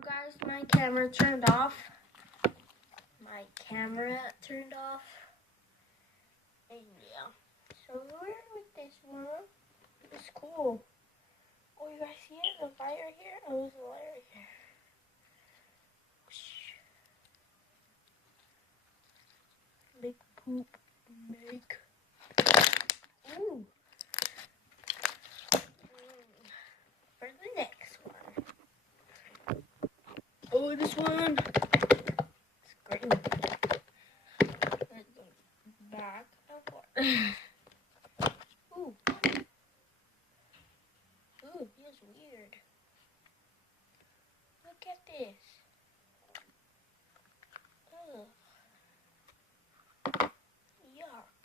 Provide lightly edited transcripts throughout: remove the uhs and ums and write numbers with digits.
guys, my camera turned off. And yeah. So we're with this one. It's cool. Oh, you guys see it? The light right here? Oh, there's a light right here. Big poop. Make. Ooh. For the next one. Oh, this one. It's green. Back and forth. Ooh. Ooh, feels weird. Look at this. Ugh. Yuck.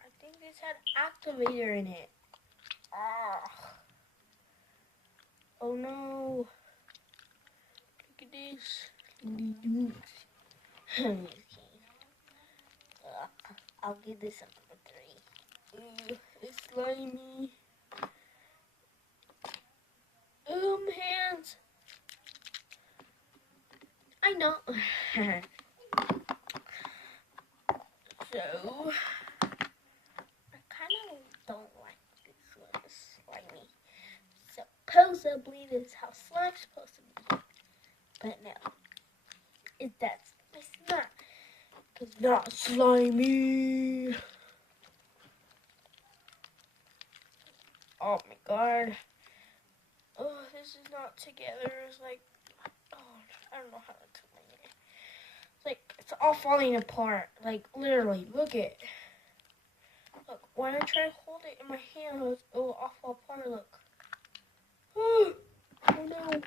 I think this had activator in it. Oh no. Look at this. I'll give this a number 3. It's slimy. Hands. I know. So, I kind of don't like this one. It's slimy. Supposedly, this is how slime's supposed to be. But no. It's not. It's not slimy. Oh my god. Oh, this is not together. It's like, oh, I don't know how to explain it. It's like, it's all falling apart. Like, literally, look it. Look, when I try to hold it in my hand, it will all fall apart, look. Oh no.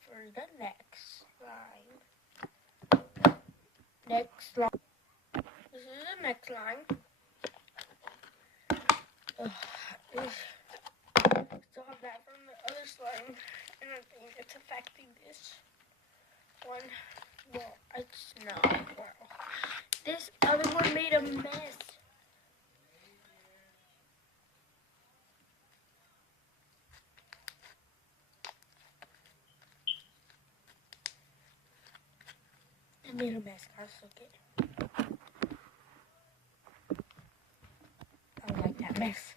For the next line. This is the next line. Still have that from the other slime, and I think it's affecting this one. Well, it's not. Wow. This other one made a mess. It made a mess, guys. Look it. I don't like that mess.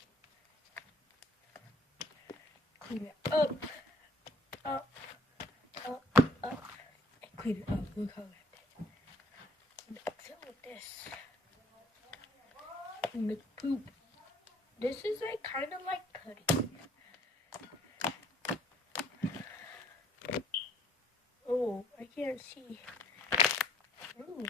Clean it up. Up. And clean it up. Look how that did. Mix it with this. Make poop. This is like kind of like pudding. Oh, I can't see. Ooh.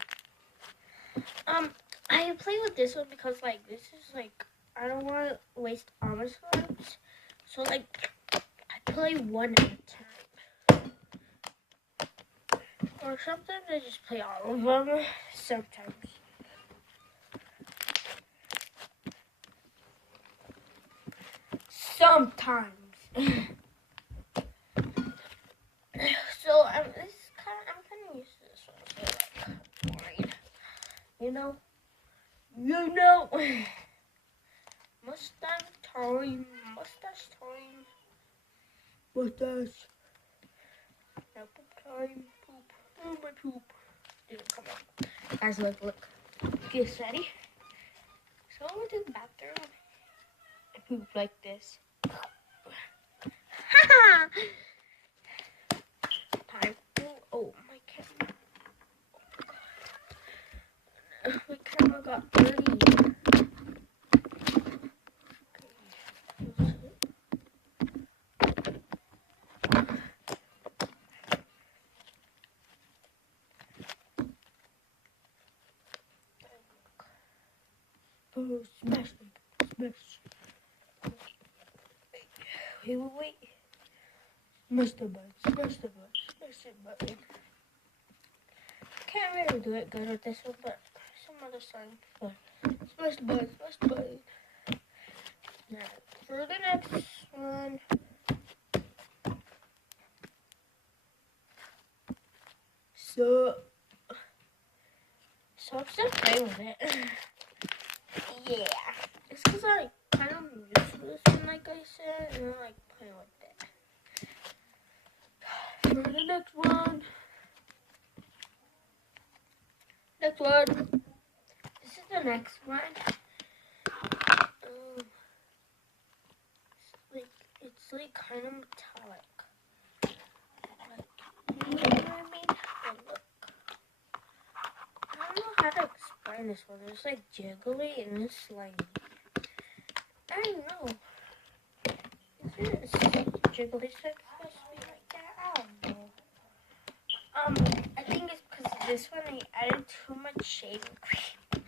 I play with this one because like this is like I don't want to waste all my slimes. So like I play one at a time. Or sometimes I just play all of them. Sometimes. So I'm kind of used to this one. So like boring. You know. Mustache time. Now poop time. Poop. Oh, my poop. Didn't come out. Guys, look. Get ready. So I went to the bathroom. I poop like this. Time. Oh, my camera. My camera got dirty. Oh, smash. Wait. Smash the button. Can't really do it good with this one, but some other song. Smash the button. Now, for the next one. So I'm still playing with it. Yeah. It's because I kind of used to this one, I like I said, and I like playing with that. For the next one. Next one. This is the next one. It's like kind of metallic. Like, you know what I mean? Like, look. I don't know how to explain this one. It's like jiggly and it's slimy. I don't know. Is it jiggly supposed to be like that? I don't know. I think it's because this one I added too much shaving cream.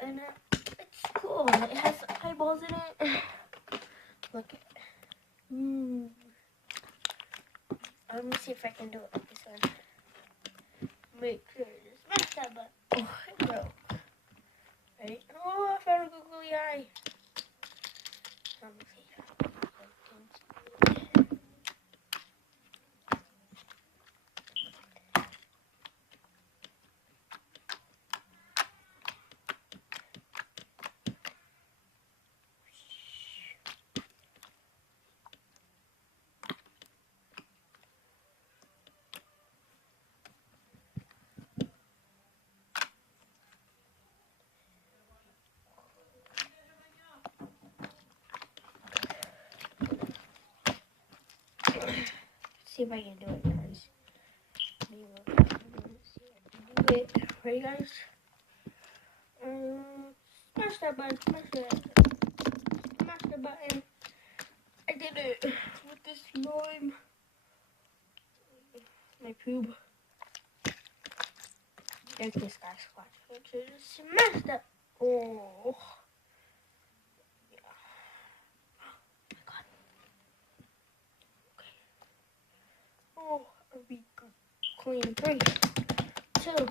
And it's cool. It has eyeballs in it. Look at it. Let me see if I can do it like this one. Make sure it's messed up, but oh, it broke. Right? Oh, I found a googly eye. Let me see. See if I can do it, guys. Maybe we'll see if I can do it. Ready, guys? Smash that button. Smash the button. I did it with this slime. My poob. There's this guy Squatch. Just smash that. Oh. Yeah. Oh my god. Okay. Oh, I'll be clean. 3, 2,